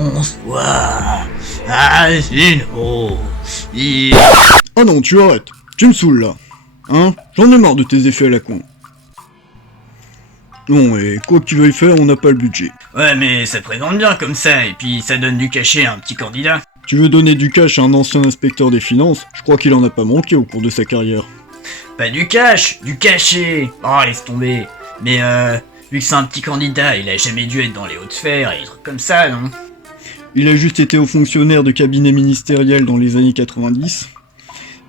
Bonsoir, Asino. Ah non, tu arrêtes. Tu me saoules là. Hein? J'en ai marre de tes effets à la con. Non, et quoi que tu veuilles faire, on n'a pas le budget. Ouais, mais ça présente bien comme ça, et puis ça donne du cachet à un petit candidat. Tu veux donner du cash à un ancien inspecteur des finances? Je crois qu'il en a pas manqué au cours de sa carrière. Pas du cash, du cachet. Oh, laisse tomber. Mais vu que c'est un petit candidat, il a jamais dû être dans les hautes sphères et des trucs comme ça, non? Il a juste été haut fonctionnaire de cabinet ministériel dans les années 90.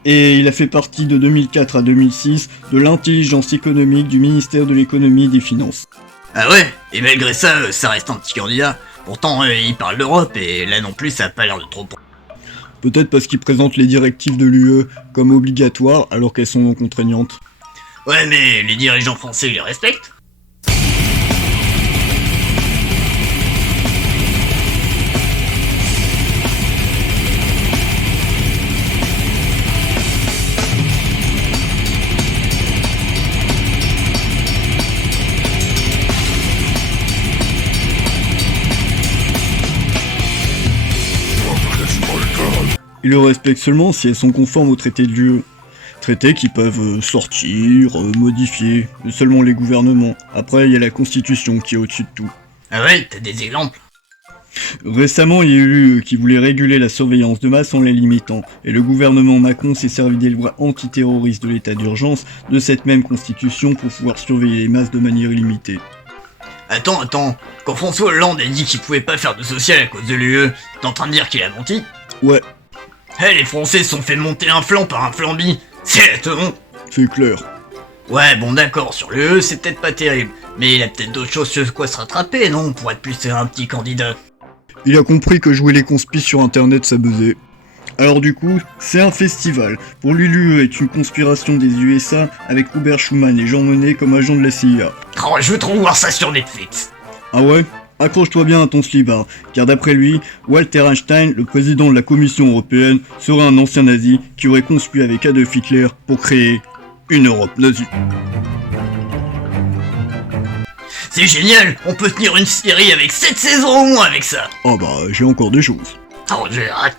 Et il a fait partie de 2004 à 2006 de l'intelligence économique du ministère de l'économie et des finances. Ah ouais? Et malgré ça, ça reste un petit candidat. Pourtant, il parle d'Europe, et là non plus, ça a pas l'air de trop... Peut-être parce qu'il présente les directives de l'UE comme obligatoires alors qu'elles sont non contraignantes. Ouais, mais les dirigeants français les respectent. Ils le respectent seulement si elles sont conformes aux traités de l'UE. Traités qui peuvent sortir, modifier, mais seulement les gouvernements. Après, il y a la Constitution qui est au-dessus de tout. Ah ouais, t'as des exemples? Récemment, il y a eu l'UE qui voulait réguler la surveillance de masse en les limitant, et le gouvernement Macron s'est servi des lois antiterroristes de l'état d'urgence de cette même Constitution pour pouvoir surveiller les masses de manière illimitée. Attends, quand François Hollande a dit qu'il pouvait pas faire de social à cause de l'UE, t'es en train de dire qu'il a menti? Ouais, Les Français se sont fait monter un flanc par un flambi, c'est la tenon. c'est clair. Ouais, bon d'accord, sur l'UE c'est peut-être pas terrible, mais il a peut-être d'autres choses sur quoi se rattraper, non? Pour être plus un petit candidat. Il a compris que jouer les conspis sur internet ça buzzait. Alors du coup, c'est un festival. Pour lui, l'UE est une conspiration des USA avec Robert Schuman et Jean Monnet comme agents de la CIA. Oh, je veux trop voir ça sur Netflix. Ah ouais? Accroche-toi bien à ton slibard, car d'après lui, Walter Einstein, le président de la Commission européenne, serait un ancien nazi qui aurait conspiré avec Adolf Hitler pour créer une Europe nazie. C'est génial, on peut tenir une série avec 7 saisons au moins avec ça. Ah bah, j'ai encore des choses. Oh, j'ai hâte.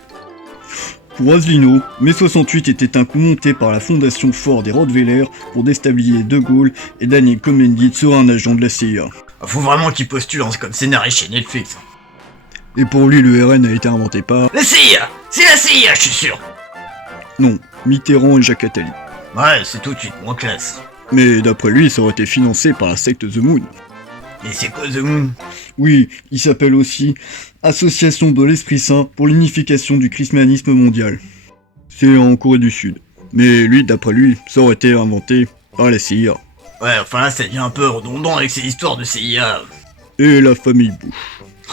Pour Asselineau, mai 68 était un coup monté par la fondation Ford et Rottweiler pour déstabiliser De Gaulle et Daniel Cohn-Bendit serait un agent de la CIA. Faut vraiment qu'il postule comme scénariste chez Netflix. Et pour lui, le RN a été inventé par... La CIA! C'est la CIA, je suis sûr! Non, Mitterrand et Jacques Attali. Ouais, c'est tout de suite moins classe. Mais d'après lui, ça aurait été financé par la secte The Moon. Mais c'est quoi The Moon? Oui, il s'appelle aussi Association de l'Esprit Saint pour l'unification du christianisme mondial. C'est en Corée du Sud. Mais lui, d'après lui, ça aurait été inventé par la CIA. Ouais, enfin là, ça devient un peu redondant avec ces histoires de CIA. Et la famille Bush.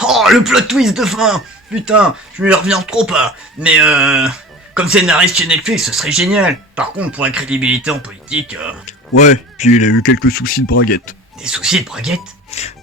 Oh, le plot twist de fin! Putain, je lui reviens trop pas. Mais comme scénariste chez Netflix, ce serait génial. Par contre, pour la crédibilité en politique, Ouais, puis il a eu quelques soucis de braguette. des soucis de braguette?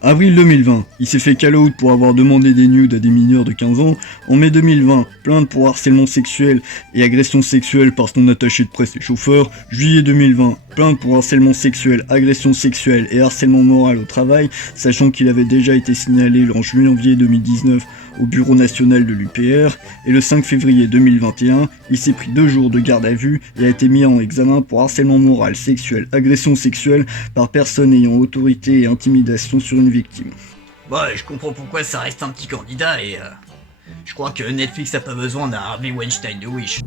Avril 2020, il s'est fait call-out pour avoir demandé des nudes à des mineurs de 15 ans. En mai 2020, plainte pour harcèlement sexuel et agression sexuelle par son attaché de presse et chauffeur. Juillet 2020, plainte pour harcèlement sexuel, agression sexuelle et harcèlement moral au travail, sachant qu'il avait déjà été signalé en janvier 2019 au Bureau national de l'UPR. Et le 5 février 2021, il s'est pris 2 jours de garde à vue et a été mis en examen pour harcèlement moral, sexuel, agression sexuelle par personne ayant autorité et intimidation sur une victime. Ouais, je comprends pourquoi ça reste un petit candidat et je crois que Netflix a pas besoin d'un Harvey Weinstein de Wish.